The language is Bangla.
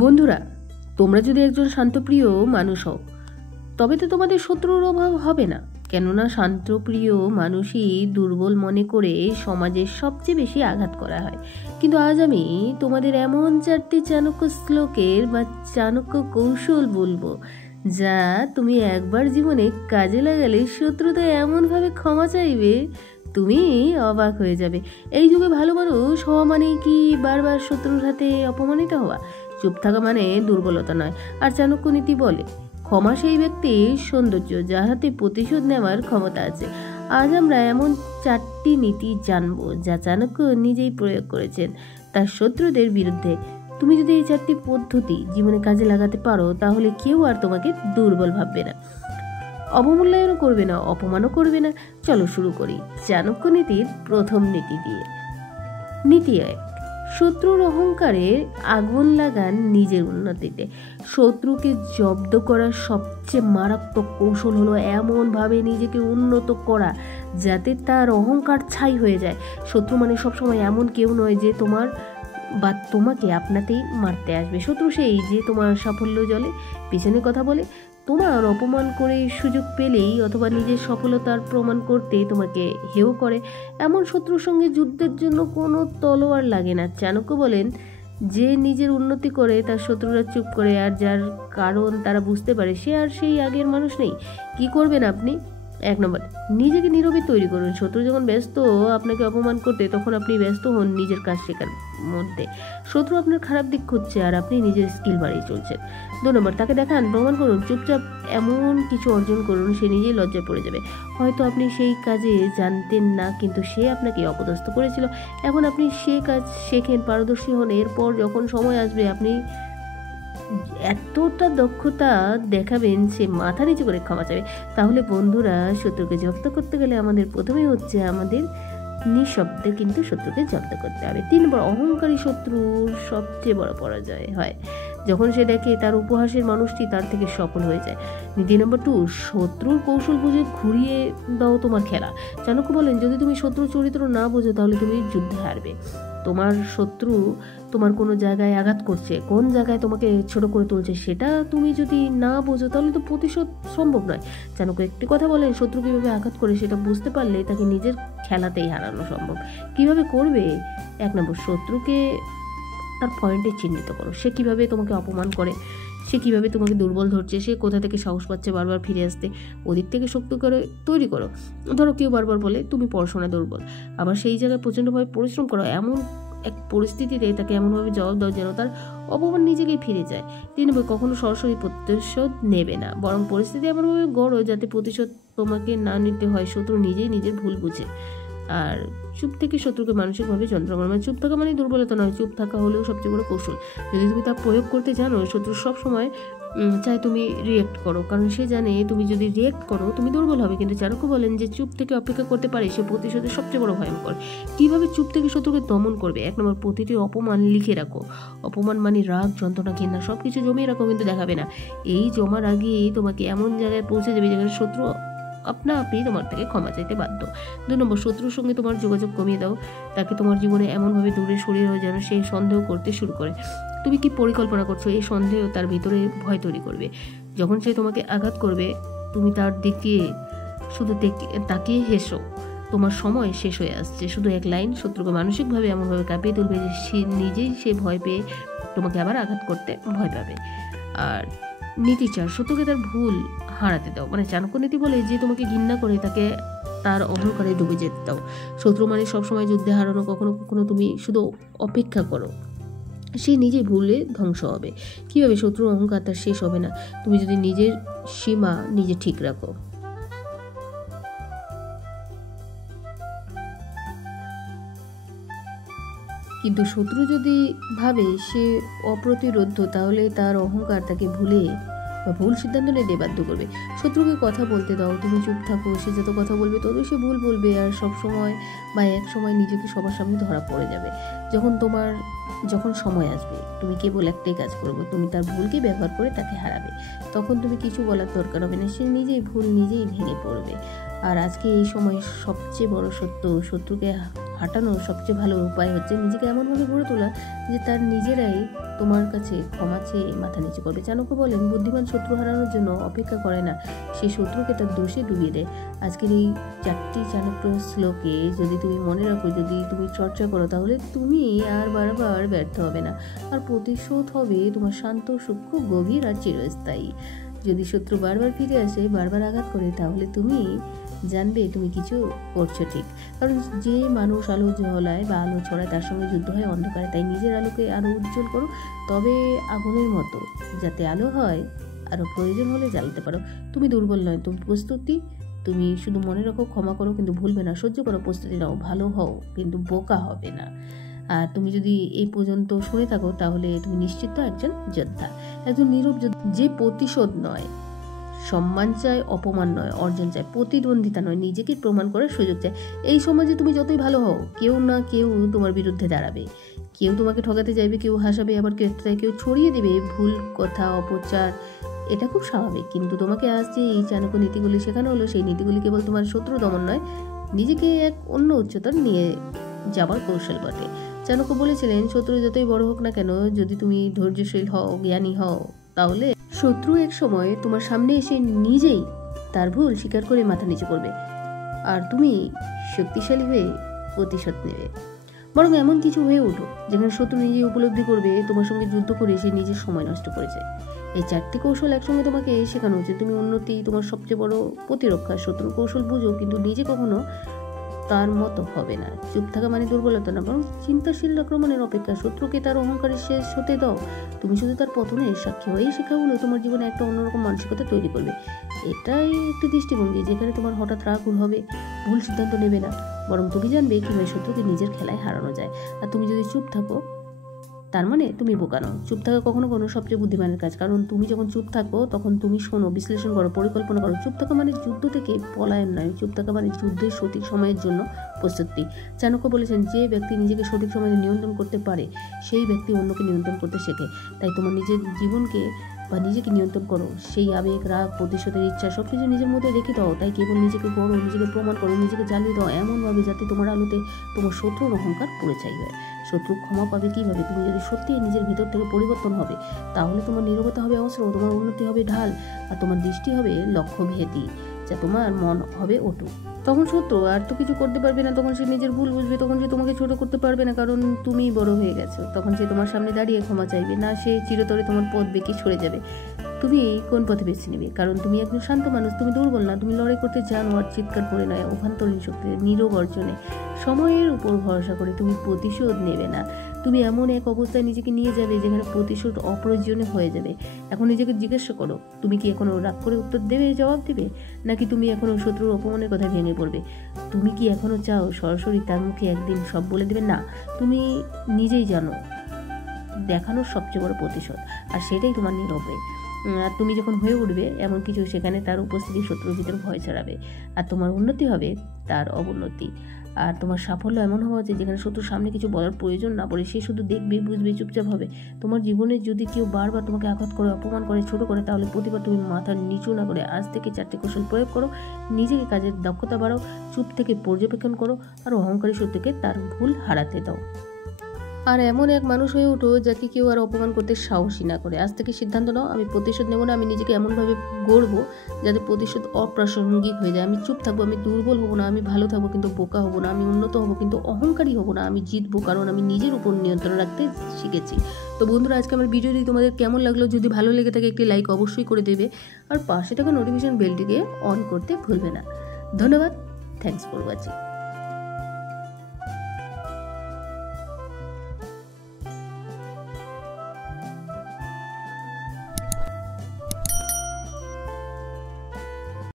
বন্ধুরা, তোমরা যদি একজন শান্তপ্রিয় মানুষ হও তবে তো তোমাদের শত্রুর অভাব হবে না। কেননা শান্তপ্রিয় মানুষই দুর্বল মনে করে সমাজের সবচেয়ে বেশি আঘাত করা হয়। কিন্তু আজ আমি তোমাদের এমন 4টি চাণক্য শ্লোকের বা চাণক্য কৌশল বলবো, যা তুমি একবার জীবনে কাজে লাগালে শত্রুতে এমনভাবে ক্ষমা চাইবে তুমি অবাক হয়ে যাবে। এই যুগে ভালো মানুষ হওয়া মানে কি বারবার শত্রুর হাতে অপমানিত হওয়া? চুপ থাকা মানে দুর্বলতা নয়। আর চাণক্য নীতি বলে, ক্ষমা সেই ব্যক্তির সৌন্দর্য যার হাতে প্রতিশোধ নেওয়ার ক্ষমতা আছে। আজ আমরা এমন 4টি নীতি জানবো যা চাণক্য নিজেই প্রয়োগ করেছেন তার শত্রুদের বিরুদ্ধে। তুমি যদি এই 4টি পদ্ধতি জীবনে কাজে লাগাতে পারো তাহলে কেউ আর তোমাকে দুর্বল ভাববে না, অবমূল্যায়নও করবে না, অপমানও করবে না। চলো শুরু করি চাণক্য নীতির প্রথম নীতি দিয়ে। নীতি 1, শত্রুর অহংকারের আগুন লাগান নিজের উন্নতিতে। শত্রুকে জব্দ করার সবচেয়ে মারাত্মক কৌশল হলো এমনভাবে নিজেকে উন্নত করা যাতে তার অহংকার ছাই হয়ে যায়। শত্রু মানে সবসময় এমন কেউ নয় যে তোমার বা তোমাকে আপনাতেই মারতে আসবে। শত্রু সেই যে তোমার সাফল্য জলে পিছনে কথা বলে, তোমার অপমান করে সুযোগ পেলেই অথবা নিজের সফলতার প্রমাণ করতে তোমাকে হেয় করে। এমন শত্রুর সঙ্গে যুদ্ধের জন্য কোনো তলোয়ার লাগে না। চাণক্য বলেন, যে নিজের উন্নতি করে তার শত্রুরা চুপ করে, আর যার কারণ তারা বুঝতে পারে সে আর সেই আগের মানুষ নেই। কি করবেন আপনি? 1 নম্বর, নিজেকে নীরবে তৈরি করুন। শত্রু যখন ব্যস্ত আপনাকে অপমান করতে, তখন আপনি ব্যস্ত হন নিজের কাজ শেখার মধ্যে। শত্রু আপনার খারাপ দিক খুঁজছে আর আপনি নিজের স্কিল বাড়িয়ে চলছেন। 2 নম্বর, তাকে দেখান, প্রমাণ করুন, চুপচাপ এমন কিছু অর্জন করুন সে নিজেই লজ্জায় পড়ে যাবে। হয়তো আপনি সেই কাজে জানতেন না, কিন্তু সে আপনাকে অপদস্থ করেছিল। এখন আপনি সে কাজ শেখেন, পারদর্শী হন। এরপর যখন সময় আসবে আপনি এতটা দক্ষতা দেখাবেন সে মাথা নিচু করে ক্ষমা চাইবে। তাহলে বন্ধুরা, শত্রুকে জব্দ করতে গেলে আমাদের প্রথমেই হচ্ছে আমাদের নিঃশব্দে কিন্তু শত্রুকে জব্দ করতে হবে। 3 নম্বর, অহংকারী শত্রুর সবচেয়ে বড় পরাজয় হয় যখন সে দেখে তার উপহাসের মানুষটি তার থেকে সফল হয়ে যায়। নীতি নম্বর 2, শত্রুর কৌশল বুঝে ঘুরিয়ে দাও তোমার খেলা। চাণক্য বলেন, যদি তুমি শত্রুর চরিত্র না বোঝো তাহলে তুমি যুদ্ধে হারবে। তোমার শত্রু তোমার কোনো জায়গায় আঘাত করছে, কোন জায়গায় তোমাকে ছোট করে তুলছে, সেটা তুমি যদি না বোঝো তাহলে তো প্রতিশোধ সম্ভব নয়। চাণক্য একটি কথা বলেন, শত্রু কীভাবে আঘাত করে সেটা বুঝতে পারলে তাকে নিজের খেলাতেই হারানো সম্ভব। কিভাবে করবে? 1 নম্বর, শত্রুকে তার পয়েন্টে চিহ্নিত করো। সে কিভাবে তোমাকে অপমান করে, সে কিভাবে তোমাকে দুর্বল ধরছে, সে কোথা থেকে সাহস পাচ্ছে বারবার ফিরে আসতে, ওদিক থেকে শক্তি করে তৈরি করো। ধরো কেউ বারবার বলে তুমি পড়াশোনা দুর্বল, আবার সেই জায়গায় প্রচণ্ডভাবে পরিশ্রম করো। এমন এক পরিস্থিতিতে তাকে এমনভাবে জবাব দাও যেন তার অপমান নিজেকেই ফিরে যায়। 3 নম্বর, কখনো সরাসরি প্রতিশোধ নেবে না, বরং পরিস্থিতি এমনভাবে গড়ো যাতে প্রতিশোধ তোমাকে না নিতে হয়, শত্রু নিজেই নিজের ভুল বুঝে। আর চুপ থেকে শত্রুকে মানসিকভাবে যন্ত্রণা করে। মানে চুপ থাকা মানে দুর্বলতা নয়, চুপ থাকা হলেও সবচেয়ে বড় কৌশল। যদি তুমি তা প্রয়োগ করতে জানো, শত্রু সব সময় চাই তুমি রিয়েক্ট করো, কারণ সে জানে তুমি যদি রিয়েক্ট করো তুমি দুর্বল হবে। কিন্তু চাণক্য বলেন, যে চুপ থেকে অপেক্ষা করতে পারে সে প্রতিশোধের সবচেয়ে বড় ভয়ঙ্কর। কিভাবে চুপ থেকে শত্রুকে দমন করবে? 1 নম্বর, প্রতিটি অপমান লিখে রাখো। অপমান মানে রাগ, যন্ত্রণা, ঘৃণা সবকিছু জমিয়ে রাখো, কিন্তু দেখাবে না। এই জমার আগেই তোমাকে এমন জায়গায় পৌঁছে যাবে যেখানে শত্রু আপনি তোমার থেকে ক্ষমা চাইতে বাধ্য। 2 নম্বর, শত্রুর সঙ্গে তোমার যোগাযোগ কমিয়ে দাও। তাকে তোমার জীবনে এমনভাবে দূরে সরিয়ে দাও যেন সে সন্দেহ করতে শুরু করে তুমি কি পরিকল্পনা করছো। এই সন্দেহ তার ভিতরে ভয় তৈরি করবে। যখন সে তোমাকে আঘাত করবে তুমি তার দিকে শুধু তাকিয়ে হেসো, তোমার সময় শেষ হয়ে আসছে। শুধু 1 লাইন শত্রুকে মানসিকভাবে এমনভাবে কাঁপিয়ে তুলবে যে সে ভয় পেয়ে তোমাকে আবার আঘাত করতে ভয় পাবে। আর নীতি 4, শত্রুকে তার ভুল হারাতে দাও। মানে চাণক্য নীতি বলে, যে তোমাকে ঘৃণা করে তাকে তার অহংকারে ডুবে যেতে দাও। শত্রু মানে সবসময় যুদ্ধে হারানো। কখনো কখনো তুমি শুধু অপেক্ষা করো, সে নিজেই ভুলে ধ্বংস হবে। কিভাবে? শত্রুর অহংকার তার শেষ হবে না তুমি যদি নিজের সীমা নিজে ঠিক রাখো। কিন্তু শত্রু যদি ভাবে সে অপ্রতিরোধ্য, তাহলে তার অহংকার তাকে ভুলে বা ভুল সিদ্ধান্ত নিতে বাধ্য করবে। শত্রুকে কথা বলতে দাও, তুমি চুপ থাকো। সে যত কথা বলবে তত সে ভুল বলবে, আর সব সময় বা এক সময় নিজেকে সবার সামনে ধরা পড়ে যাবে। যখন সময় আসবে তুমি কেবল একটাই কাজ করবে, তুমি তার ভুলকে ব্যবহার করে তাকে হারাবে। তখন তুমি কিছু বলার দরকার হবে না, সে নিজেই ভুল নিজেই ভেঙে পড়বে। আর আজকে এই সময় সবচেয়ে বড় সত্য, শত্রুকে হাঁটানোর সবচেয়ে ভালো উপায় হচ্ছে নিজেকে এমনভাবে গড়ে তোলা যে তার নিজেরাই তোমার কাছে ক্ষমা চেয়ে মাথা নিচু করবে। চাণক্য বলেন, বুদ্ধিমান শত্রু হারানোর জন্য অপেক্ষা করে না, সেই শত্রুকে তার দোষে ডুবিয়ে দেয়। আজকের এই 4টি চাণক্য শ্লোকে যদি তুমি মনে রাখো, যদি তুমি চর্চা করো, তাহলে তুমি আর বারবার ব্যর্থ হবে না। আর প্রতিশোধ হবে তোমার শান্ত, সূক্ষ্ম, গভীর আর চিরস্থায়ী। যদি শত্রু বারবার ফিরে আসে, বারবার আঘাত করে, তাহলে তুমি জানবে তুমি কিছু করছো ঠিক। কারণ যে মানুষ আলো জ্বলায় বা আলো ছড়ায় তার সঙ্গে যুদ্ধ হয় অন্ধকারে। তাই নিজের আলোকে আরো উজ্জ্বল করো, তবে আগুনের মতো যাতে আলো হয়, আরো প্রয়োজন হলে জ্বালাতে পারো। তুমি দুর্বল নয়, তুমি প্রস্তুতি। তুমি শুধু মনে রাখো, ক্ষমা করো কিন্তু ভুলবে না, সহ্য করো, প্রস্তুতি নাও, ভালো হও কিন্তু বোকা হবে না। আর তুমি যদি এই পর্যন্ত শুনে থাকো, তাহলে তুমি নিশ্চিত একজন যোদ্ধা, একজন নীরব যোদ্ধা, যে প্রতিশোধ নয়, সম্মান চায়, অপমান নয়, অর্জন চায়, প্রতিদ্বন্দ্বিতা নয়, নিজেকে প্রমাণ করার সুযোগ চায়। এই সমাজে তুমি যতই ভালো হও, কেউ না কেউ তোমার বিরুদ্ধে দাঁড়াবে, কেউ তোমাকে ঠকাতে চাইবে, কেউ হাসাবে, আবার কেউ ছড়িয়ে দেবে ভুল কথা, অপচার। এটা খুব স্বাভাবিক। কিন্তু তোমাকে আজ যে এই চাণক্য নীতিগুলি শেখানো হলো, সেই নীতিগুলি কেবল তোমার শত্রু দমন নয়, নিজেকে এক অন্য উচ্চতার নিয়ে যাবার কৌশল বটে। চাণক্য বলেছিলেন, শত্রু যতই বড় হোক না কেন, যদি তুমি ধৈর্যশীল হও, জ্ঞানী হও, তাহলে শত্রু এক সময় তোমার সামনে এসে নিজেই তার ভুল স্বীকার করে মাথা নিচু করবে, আর তুমি শক্তিশালী হয়ে প্রতিশোধ নেবে। বরং এমন কিছু হয়ে ওঠো যেখানে শত্রু নিজে উপলব্ধি করবে তোমার সঙ্গে যুদ্ধ করে সে নিজের সময় নষ্ট করেছে। এই 4টি কৌশল একসঙ্গে তোমাকে শেখানো হচ্ছে। তুমি উন্নতি তোমার সবচেয়ে বড় প্রতিরক্ষা। শত্রু কৌশল বুঝো, কিন্তু নিজে কখনো তার মতো হবে না। চুপ থাকা মানে দুর্বলতা না, বরং চিন্তাশীল আক্রমণের অপেক্ষা। শত্রুকে তার অহংকারের শেষ হতে দাও, তুমি শুধু তার পতনের সাক্ষী হয়ে। এই শিক্ষাগুলো তোমার জীবনে একটা অন্যরকম মানসিকতা তৈরি করবে। এটাই একটি দৃষ্টিভঙ্গি যেখানে তোমার হঠাৎ রাগ হবে, ভুল সিদ্ধান্ত নেবে না, বরং তুমি জানবে কিভাবে শত্রুকে নিজের খেলায় হারানো যায়। আর তুমি যদি চুপ থাকো, তার মানে তুমি বোকা নও। চুপ থাকা কখনো কোনো সবচেয়ে বুদ্ধিমানের কাজ, কারণ তুমি যখন চুপ থাকো তখন তুমি শোনো, বিশ্লেষণ করো, পরিকল্পনা করো। চুপ থাকা মানে যুদ্ধ থেকে পলায়ন নয়, চুপ থাকা মানে যুদ্ধের সঠিক সময়ের জন্য প্রস্তুতি। চাণক্য বলেছেন, যে ব্যক্তি নিজেকে সঠিক সময়ে নিয়ন্ত্রণ করতে পারে, সেই ব্যক্তি অন্যকে নিয়ন্ত্রণ করতে শেখে। তাই তোমার নিজের জীবনকে বা নিজেকে নিয়ন্ত্রণ করো। সেই আবেগ, রাগ, প্রতিশোধের ইচ্ছা সবকিছু নিজের মধ্যে রেখে দাও। তাই কেবল নিজেকে গড়ো, নিজেকে প্রমাণ করো, নিজেকে জ্বালিয়ে দাও এমনভাবে যাতে তোমার আলোতে তোমার শত্রুর অহংকার পুড়ে ছাই হয়। শত্রু ক্ষমা পাবে কিভাবে? তুমি যদি সত্যি নিজের ভিতর থেকে পরিবর্তন হবে, তাহলে তোমার নীরবতা হবে অস্ত্র, তোমার উন্নতি হবে ঢাল, আর তোমার দৃষ্টি হবে লক্ষ্যভেদী, যা তোমার মন হবে অটুট। তখন শত্রু আর তো কিছু করতে পারবে না, তখন সে নিজের ভুল বুঝবে, তখন সে তোমাকে ছোট করতে পারবে না, কারণ তুমি বড় হয়ে গেছো। তখন সে তোমার সামনে দাঁড়িয়ে ক্ষমা চাইবে না, সে চিরতরে তোমার পথ বেঁকে সরে যাবে। তুমি কোন পথে বেছে নেবে? কারণ তুমি একজন শান্ত মানুষ, তুমি দুর্বল না, তুমি লড়াই করতে জানো, আর চিৎকার করে নয়, অভ্যন্তরীণ শক্তি, নীরব অর্জনে, সময়ের উপর ভরসা করে। তুমি প্রতিশোধ নেবে না, তুমি এমন এক অবস্থায় নিজেকে নিয়ে যাবে যেখানে প্রতিশোধ অপ্রয়োজনীয় হয়ে যাবে। এখন নিজেকে জিজ্ঞাসা করো, তুমি কি এখনো রাগ করে উত্তর দেবে, জবাব দেবে, নাকি তুমি এখনো শত্রুর অপমানের কথা ভেঙে পড়বে? তুমি কি এখনো চাও সরাসরি তার মুখে একদিন সব বলে দেবে? না, তুমি নিজেই জানো দেখানোর সবচেয়ে বড় প্রতিশোধ, আর সেটাই তোমার নীরবে। আর তুমি যখন হয়ে উঠবে এমন কিছু, সেখানে তার উপস্থিতি শত্রুর ভিতর ভয় ছড়াবে, আর তোমার উন্নতি হবে তার অবনতি। আর তোমার সাফল্য এমন হওয়া উচিত যেখানে শত্রুর সামনে কিছু বলার প্রয়োজন না পড়ে, সে শুধু দেখবে, বুঝবে, চুপচাপ হবে। তোমার জীবনে যদি কেউ বারবার তোমাকে আঘাত করে, অপমান করে, ছোট করে, তাহলে প্রতিবার তুমি মাথা নিচু না করে আজ থেকে 4টি কৌশল প্রয়োগ করো। নিজেকে কাজের দক্ষতা বাড়াও, চুপ থেকে পর্যবেক্ষণ করো, আর অহংকারী শত্রুকে তার ভুল হারাতে দাও। আর এমন এক মানুষ হয়ে ওঠো যাকে কেউ আর অপমান করতে সাহসী না করে। আজ থেকে সিদ্ধান্ত নাও, আমি প্রতিশোধ নেব না, আমি নিজেকে এমনভাবে গড়বো যাতে প্রতিশোধ অপ্রাসঙ্গিক হয়ে যায়। আমি চুপ থাকবো, আমি দুর্বল হবো না, আমি ভালো থাকবো কিন্তু বোকা হবো না, আমি উন্নত হবো কিন্তু অহংকারী হবো না, আমি জিতবো কারণ আমি নিজের উপর নিয়ন্ত্রণ রাখতে শিখেছি। তো বন্ধুরা, আজকে আমার ভিডিওটি তোমাদের কেমন লাগলো? যদি ভালো লেগে থাকে একটি লাইক অবশ্যই করে দেবে, আর পাশে থাকা নোটিফিকেশন বেলটিকে অন করতে ভুলবে না। ধন্যবাদ, থ্যাঙ্কস ফর ওয়াচিং।